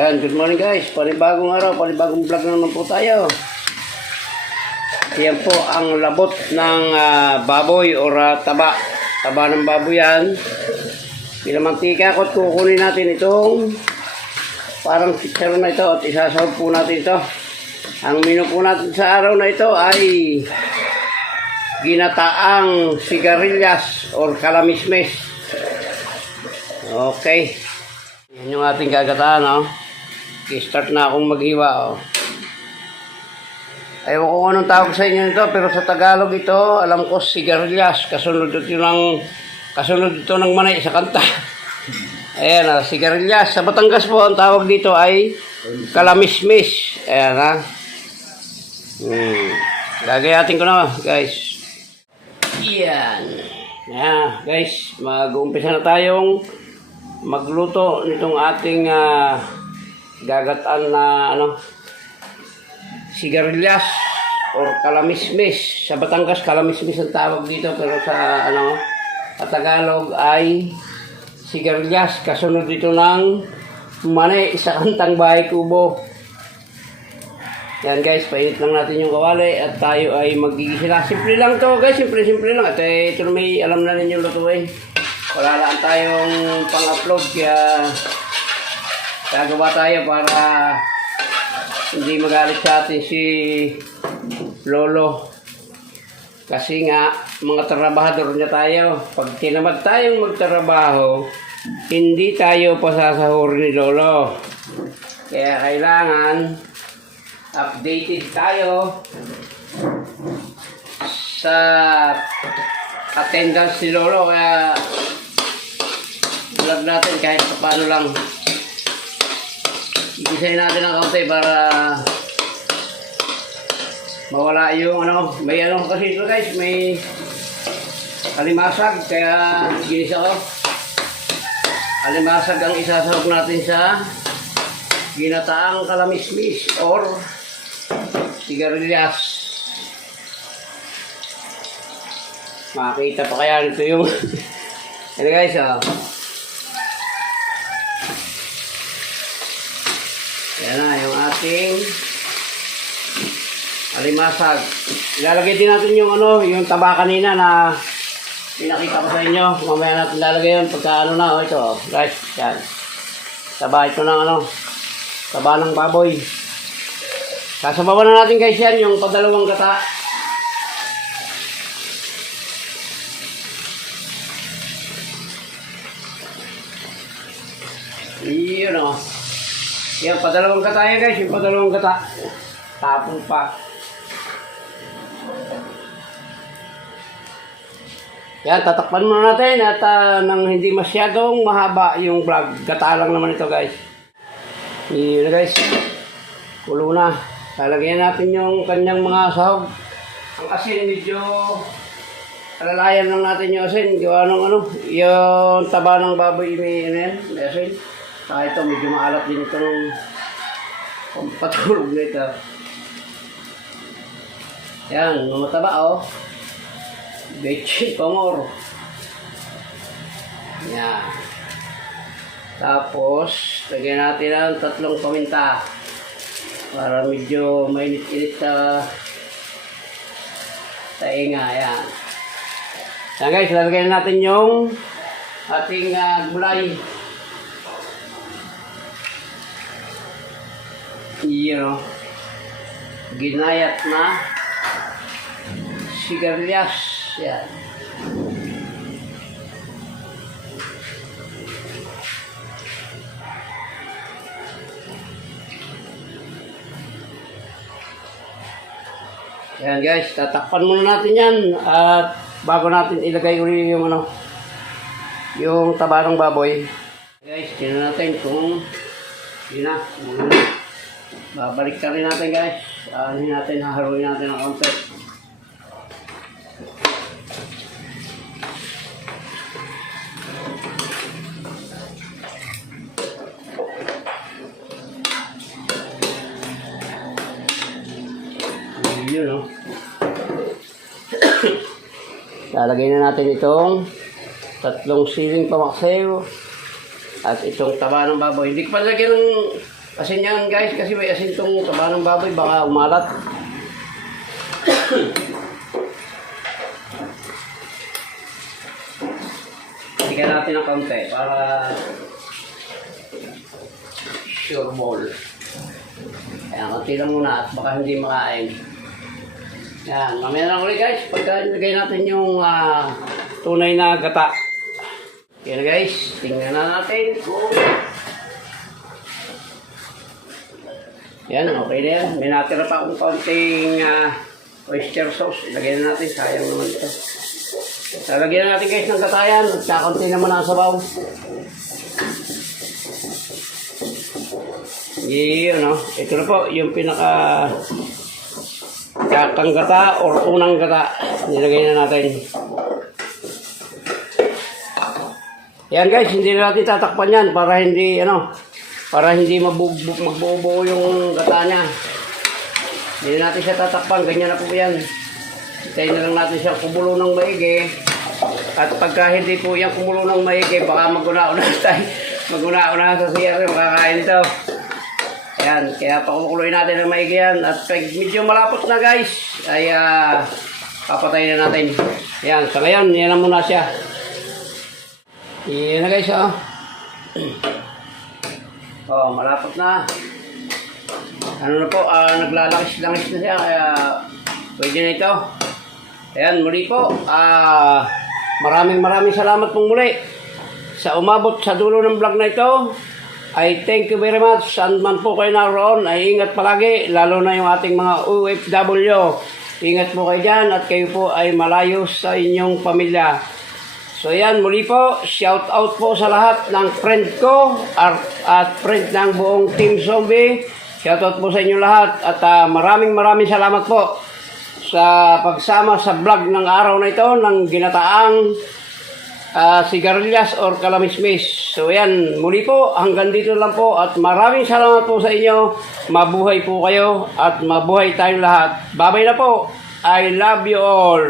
Ayan, good morning guys. Panibagong araw, panibagong vlog na naman po tayo. Yan po ang labot ng baboy or taba. Taba ng baboy yan. Pinamantika ko at kukunin natin itong parang chicharon na ito at isasahog po natin ito. Ang menu po natin sa araw na ito ay ginataang sigarilyas or kalamismes. Okay. Yan yung ating gagataan, oh. I-start na akong maghiwa, oh. Ayaw ko kung anong tawag sa inyo nito, pero sa Tagalog ito, alam ko sigarilyas. Kasunod ito ng manay sa kanta. Ayan, sigarilyas. Sa Batangas po, ang tawag dito ay kalamismis. Ayan, ha. Gagayatin ko na, guys. Ayan. Ayan, guys. Mag-uumpisa na tayong magluto nitong ating gagataan na sigarilyas or kalamismis. Sa Batangas, kalamismis ang tawag dito, pero sa Tagalog ay sigarilyas. Kasunod dito ng mani sa kantang Bahay Kubo. Yan guys, painit lang natin yung kawali at tayo ay magigisa. Simple lang to guys, simple lang. At ito may alam na ninyo luto eh. Wala lang tayong pang-upload, kaya gagawa tayo para hindi magalit sa atin si Lolo. Kasi nga, mga trabahador niya tayo. Pag tinamad tayong magtrabaho, hindi tayo pasasahurin ni Lolo. Kaya kailangan updated tayo sa attendance ni Lolo. Kaya vlog natin kahit paano lang. Igisahin natin ang kaunti para mawala yung may kasi ito guys, may alimasag, kaya ginisa ko. Alimasag ang isasahog natin sa ginataang kalamismis or sigarilyas. Makita pa kaya nito yung ano guys, yan na yung ating alimasag. Ilalagay din natin yung yung taba kanina na pinakita ko sa inyo. Mamaya natin ilalagay yun pagka ito guys, yan. Taba ito ng taba ng baboy. Sasabawan na natin guys yan, yung padalawang gata. Iyon yan, padalawang gata yan guys, yung padalawang gata. Tapon pa. Yan, tatakpan muna natin at nang hindi masyadong mahaba yung vlog. Gata lang naman ito guys. Iyon na guys. Kulo na. Lalagyan natin yung kanyang mga sahog. Ang asin medyo alalayan lang natin yung asin. Yung taba ng baboy may asin. Saka ito medyo maalat din itong patulog na ito. Yan, mataba Bechin pamor. Yan. Tapos, lagyan natin ang 3 paminta. Para medyo mainit-init sa tainga. Yan. Yan guys, lalagyan natin yung ating gulay. Ginayat na sigarilyas. Yan. Yan guys, tatakpan muna natin yan at bago natin ilagay uli yung yung taba ng baboy. Guys, tingnan natin kung yun na. Babalik ka rin natin guys. Haharuin natin ang kaunti. Yun Lalagay na natin itong 3 siling pamaksiw at itong taba ng baboy. Hindi ko pa lagyan ng Asin yan guys, kasi may asin tong taba ng baboy, baka umalat. Tignan natin ng kaunti para sure ball. Ayan, konti lang muna at baka hindi makain. Ayan, mamaya na ulit guys, pagka ilagay natin yung tunay na gata. Yan guys, tingnan na natin kung yan, okay na yan. May natira pa akong konting oyster sauce. Ilagay na natin, sayang naman ito. Lagyan na natin guys ng gatayan at kakunti naman ang sabaw. Ito na po yung pinaka kakang gata or unang gata. Nilagay na natin. Yan guys, hindi na natin tatakpan yan para hindi magbubuo yung gata niya. Hindi na natin siya tatakpan, ganyan na po yan. Hintayin na lang natin siya kumulo ng maigi. At pagka hindi po yan kumulo ng maigi, baka maguna-una tayo. Maguna-una sa CR, makakain ito. Ayan, kaya pakumukuloy natin ng maigi yan. At pag medyo malapot na guys, ay papatayin na natin. Ayan, sa ngayon, yan na muna siya. Yan na guys, malapot na. Ano na po, naglalangis-langis na siya, kaya pwede na ito. Ayan, muli po, maraming salamat pong muli sa umabot sa dulo ng vlog na ito. I thank you very much. Saan man po kayo naroon, ay ingat palagi, lalo na yung ating mga OFW. Ingat po kayo dyan at kayo po ay malayo sa inyong pamilya. So yan, muli po, shout out po sa lahat ng friend ko at friend ng buong Team Zombie. Shout out po sa inyo lahat at maraming salamat po sa pagsama sa vlog ng araw na ito ng ginataang sigarilyas or kalamismis. So yan, muli po, hanggang dito lang po at maraming salamat po sa inyo. Mabuhay po kayo at mabuhay tayong lahat. Babay na po. I love you all.